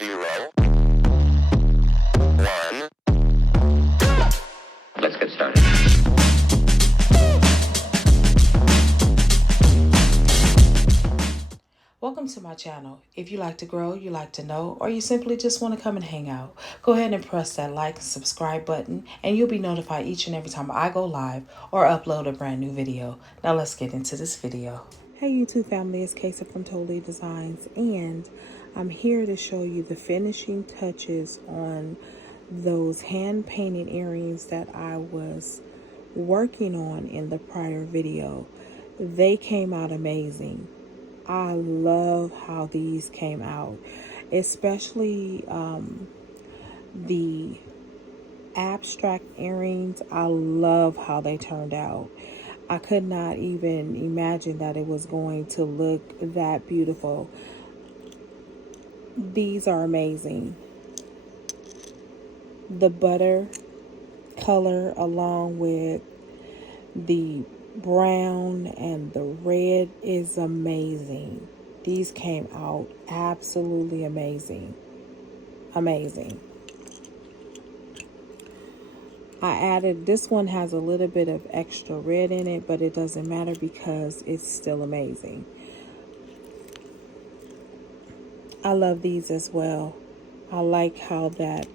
0, 1. Let's get started. Welcome to my channel. If you like to grow, you like to know, or you simply just want to come and hang out, go ahead and press that like and subscribe button and you'll be notified each and every time I go live or upload a brand new video. Now let's get into this video. Hey YouTube family, it's Kaysa from Totally Designs, and I'm here to show you the finishing touches on those hand painted earrings that I was working on in the prior video. They came out amazing. I love how these came out, especially the abstract earrings. I love how they turned out. I could not even imagine that it was going to look that beautiful. These are amazing. The butter color along with the brown and the red is amazing. These came out absolutely amazing. Amazing. I added, this one has a little bit of extra red in it, but it doesn't matter because it's still amazing. I love these as well. I like how that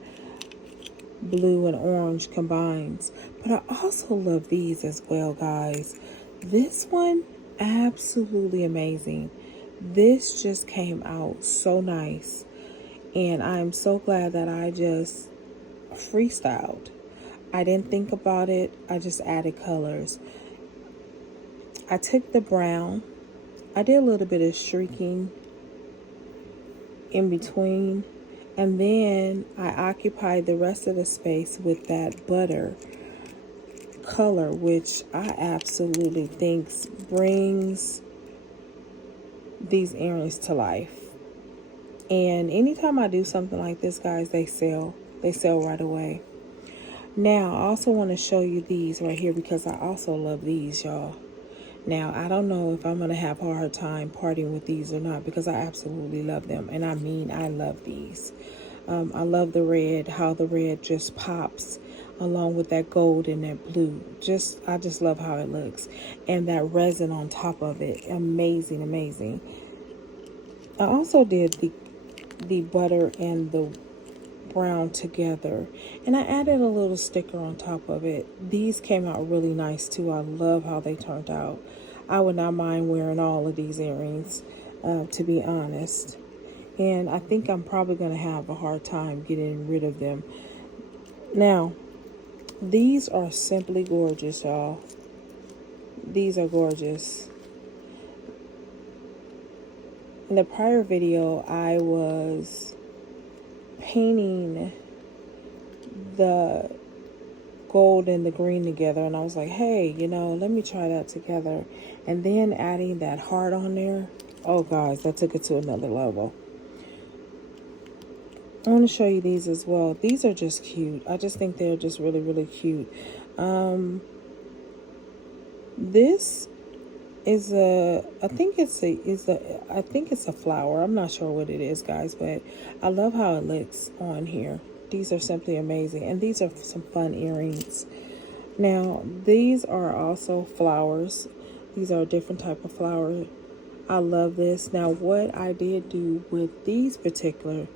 blue and orange combines, but I also love these as well, guys. This one, absolutely amazing. This just came out so nice, and I'm so glad that I just freestyled. I didn't think about it. I just added colors. I took the brown. I did a little bit of streaking in between, and then I occupied the rest of the space with that butter color, which I absolutely think brings these earrings to life. And anytime I do something like this, guys, they sell right away. Now, I also want to show you these right here because I also love these, y'all. Now, I don't know if I'm going to have a hard time parting with these or not because I absolutely love them. And I mean, I love these. I love the red, how the red just pops along with that gold and that blue. I just love how it looks. And that resin on top of it. Amazing, amazing. I also did the butter and the brown together, and I added a little sticker on top of it. These came out really nice too. I love how they turned out. I would not mind wearing all of these earrings, to be honest. And I think I'm probably going to have a hard time getting rid of them. Now, these are simply gorgeous, y'all. These are gorgeous. In the prior video, I was painting the gold and the green together, and I was like, hey, let me try that together. And then adding that heart on there, oh guys, that took it to another level. I want to show you these as well. These are just cute. I just think they're just really, really cute. This is I think it's a flower. I'm not sure what it is, guys, but I love how it looks on here. These are simply amazing, and these are some fun earrings. Now, these are also flowers. These are a different type of flower. I love this. Now, what I did do with these particular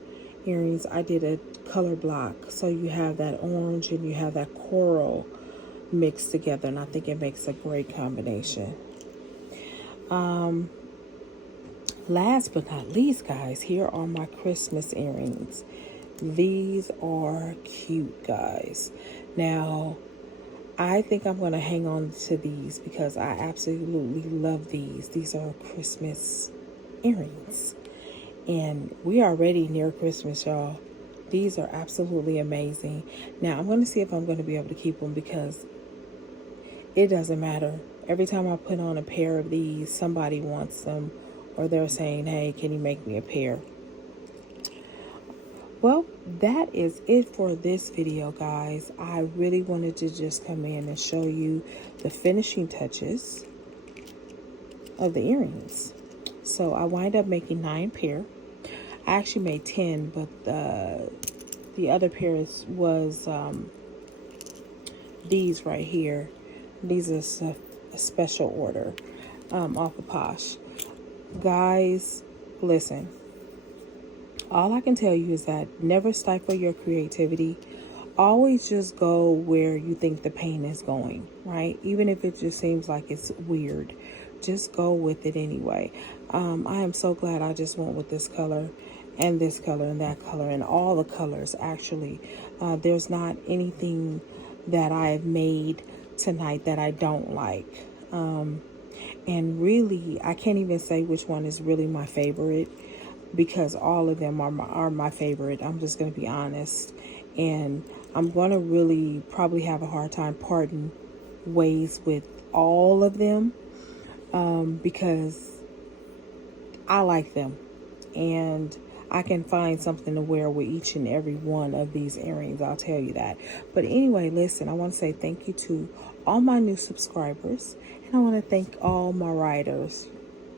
earrings, I did a color block. So you have that orange and you have that coral mixed together, and I think it makes a great combination. Last but not least, guys, here are my Christmas earrings. These are cute, guys. Now, I think I'm going to hang on to these because I absolutely love these. These are Christmas earrings. And we are already near Christmas, y'all. These are absolutely amazing. Now, I'm going to see if I'm going to be able to keep them because it doesn't matter. Every time I put on a pair of these, somebody wants them, or they're saying, hey, can you make me a pair? Well, that is it for this video, guys. I really wanted to just come in and show you the finishing touches of the earrings. So I wind up making 9 pair. I actually made 10, but the other pairs was these right here. These are a special order off of Posh. Guys, listen. All I can tell you is that never stifle your creativity. Always just go where you think the pain is going, right? Even if it just seems like it's weird, just go with it anyway. I am so glad I just went with this color and this color and that color and all the colors, actually. There's not anything that I have made tonight that I don't like. And really, I can't even say which one is really my favorite, because all of them are my favorite. I'm just going to be honest. And I'm going to really probably have a hard time parting ways with all of them because I like them. And I can find something to wear with each and every one of these earrings. I'll tell you that. But anyway, listen, I want to say thank you to all my new subscribers. And I want to thank all my writers.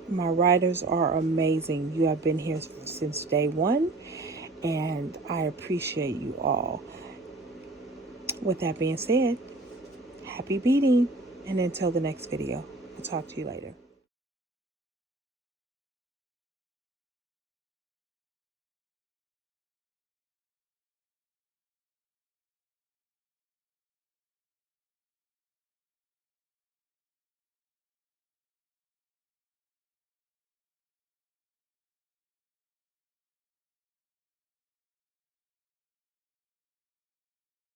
My writers are amazing. You have been here since day one, and I appreciate you all. With that being said, happy beading, and until the next video, I'll talk to you later.